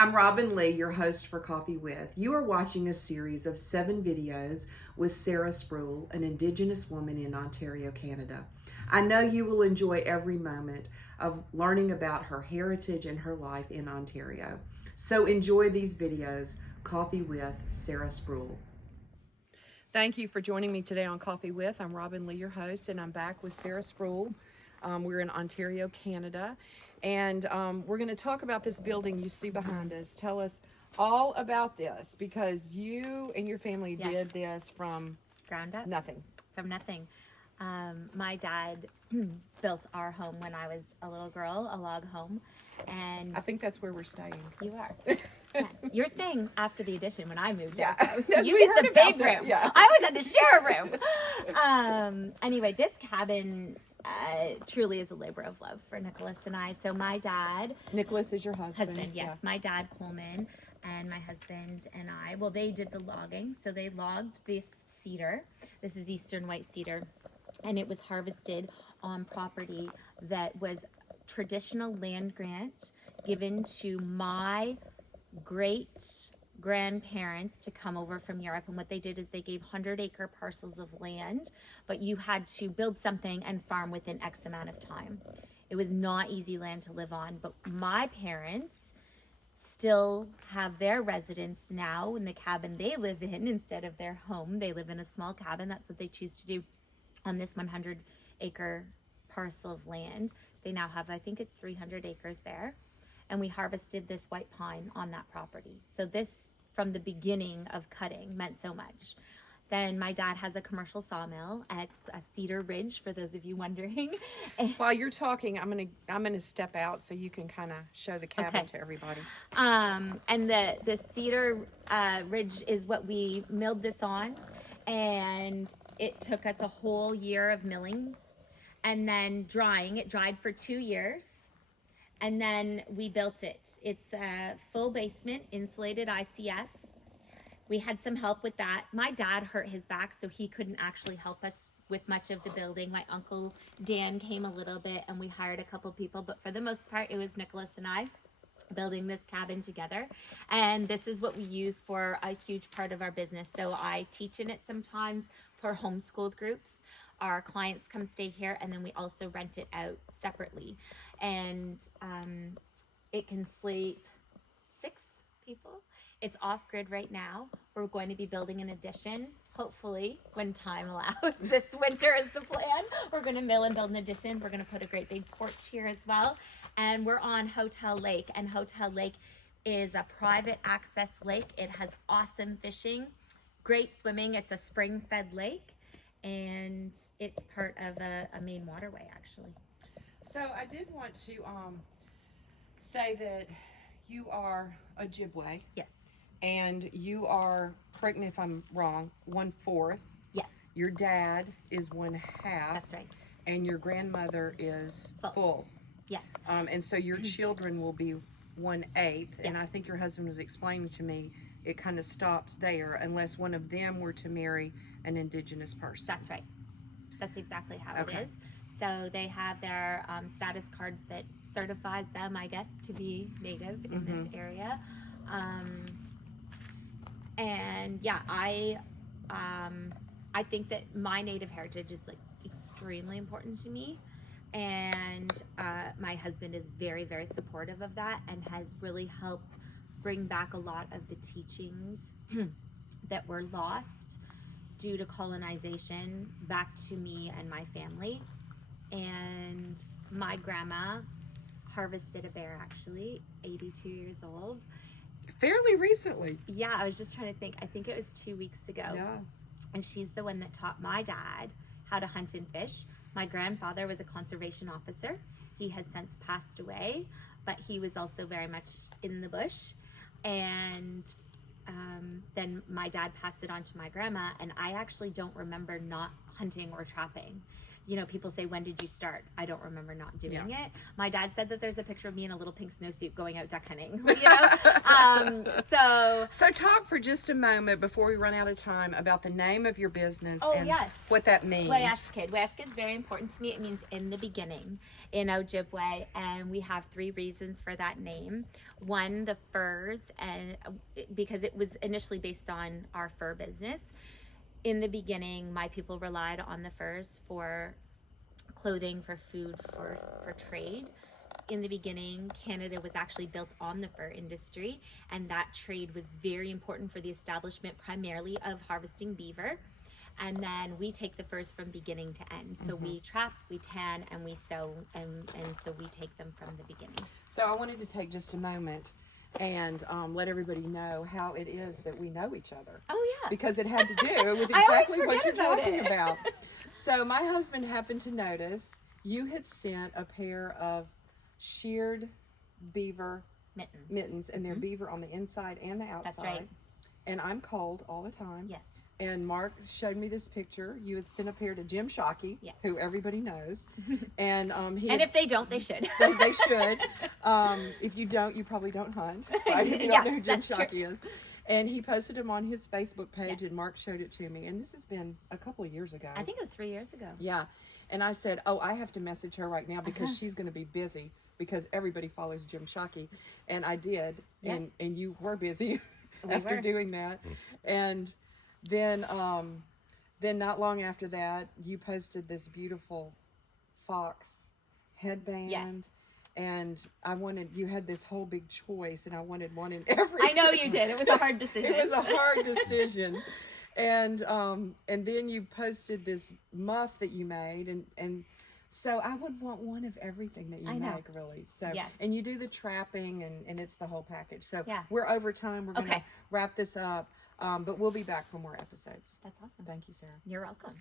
I'm Robin Lee, your host for Coffee With. You are watching a series of 7 videos with Sarah Sproule, an Indigenous woman in Ontario, Canada. I know you will enjoy every moment of learning about her heritage and her life in Ontario. So enjoy these videos. Coffee with Sarah Sproule. Thank you for joining me today on Coffee With. I'm Robin Lee, your host, and I'm back with Sarah Sproule. We're in Ontario, Canada, and we're going to talk about this building you see behind us. Tell us all about this, because you and your family did this from ground up. nothing. From nothing. My dad built our home when I was a little girl, a log home, and I think that's where we're staying. you are. Yes. You're staying after the addition when I moved Yeah, out. You get the big room. Yeah. I was at the share room. Anyway, this cabin truly is a labor of love for Nicholas and I. So my dad, Nicholas is your husband. yes. Yeah. My dad, Coleman, and my husband and I, well, they did the logging. So they logged this cedar. This is eastern white cedar. And it was harvested on property that was traditional land grant given to my great grandparents to come over from Europe. And what they did is they gave 100-acre parcels of land, but you had to build something and farm within X amount of time. It was not easy land to live on, but my parents still have their residence now in the cabin they live in instead of their home. They live in a small cabin. That's what they choose to do on this 100-acre parcel of land. They now have, I think it's 300 acres there. And we harvested this white pine on that property. So this, from the beginning of cutting, meant so much. Then my dad has a commercial sawmill at a Cedar Ridge, for those of you wondering. While you're talking, I'm gonna step out so you can kind of show the cabin to everybody. And the Cedar Ridge is what we milled this on, and it took us a whole year of milling and then drying. It dried for 2 years. And then we built it. It's a full basement, insulated ICF. We had some help with that. My dad hurt his back, so he couldn't actually help us with much of the building. My uncle Dan came a little bit, and we hired a couple people. But for the most part, it was Nicholas and I building this cabin together. And this is what we use for a huge part of our business. So I teach in it sometimes for homeschooled groups. Our clients come stay here, and then we also rent it out separately. And it can sleep 6 people. It's off-grid right now. We're going to be building an addition, hopefully, when time allows. This winter is the plan. We're going to mill and build an addition. We're going to put a great big porch here as well. And we're on Hotel Lake, and Hotel Lake is a private access lake. It has awesome fishing, great swimming. It's a spring-fed lake, and it's part of a main waterway, actually. So I did want to say that you are Ojibwe. Yes. And you are, correct me if I'm wrong, 1/4. Yes. Your dad is 1/2. That's right. And your grandmother is full. Yes. And so your children will be 1/8. Yes. And I think your husband was explaining to me it kind of stops there unless one of them were to marry an Indigenous person. That's right. That's exactly how Okay. it is. So they have their status cards that certifies them, I guess, to be Native in this area. And yeah, I think that my Native heritage is like extremely important to me. And my husband is very, very supportive of that and has really helped bring back a lot of the teachings that were lost due to colonization back to me and my family. And my grandma harvested a bear, actually, 82 years old. Fairly recently. Yeah, I was just trying to think. I think it was 2 weeks ago. Yeah. And she's the one that taught my dad how to hunt and fish. My grandfather was a conservation officer. He has since passed away, but he was also very much in the bush. And then my dad passed it on to my grandma, and I actually don't remember not hunting or trapping. You know, people say, when did you start? I don't remember not doing it. My dad said that there's a picture of me in a little pink snowsuit going out duck hunting. You know, So talk for just a moment before we run out of time about the name of your business and yes. what that means. Wayeshkad. Wayeshkad is very important to me. It means in the beginning in Ojibwe, and we have 3 reasons for that name. One, the furs, and because it was initially based on our fur business. In the beginning, my people relied on the furs for clothing, for food, for trade. In the beginning, Canada was actually built on the fur industry, and that trade was very important for the establishment primarily of harvesting beaver. And then we take the furs from beginning to end. So we trap, we tan, and we sew, and so we take them from the beginning. So I wanted to take just a moment and let everybody know how it is that we know each other. Oh, yeah. Because it had to do with I always exactly what you're forget about talking it. about. So my husband happened to notice you had sent a pair of sheared beaver mittens, and they're beaver on the inside and the outside. That's right. And I'm cold all the time. Yes. And Mark showed me this picture. You had sent a pair to Jim Shockey, Yes. who everybody knows. And And if they don't, they should. they should. If you don't, you probably don't hunt. Right? If you don't Yes, know who Jim that's true. Shockey is. And he posted them on his Facebook page, and Mark showed it to me. And this has been a couple of years ago. I think it was 3 years ago. Yeah. And I said, oh, I have to message her right now because she's going to be busy because everybody follows Jim Shockey. And I did. Yeah. And you were busy We after were. doing that. And then not long after that, you posted this beautiful fox headband. Yes. And you had this whole big choice, and I wanted one in every. I know you did. It was a hard decision. It was a hard decision. And then you posted this muff that you made, and so I would want one of everything that you make, really. So, Yes. and you do the trapping, and it's the whole package. So Yeah. we're over time. We're going to Okay. wrap this up, but we'll be back for more episodes. That's awesome. Thank you, Sarah. You're welcome.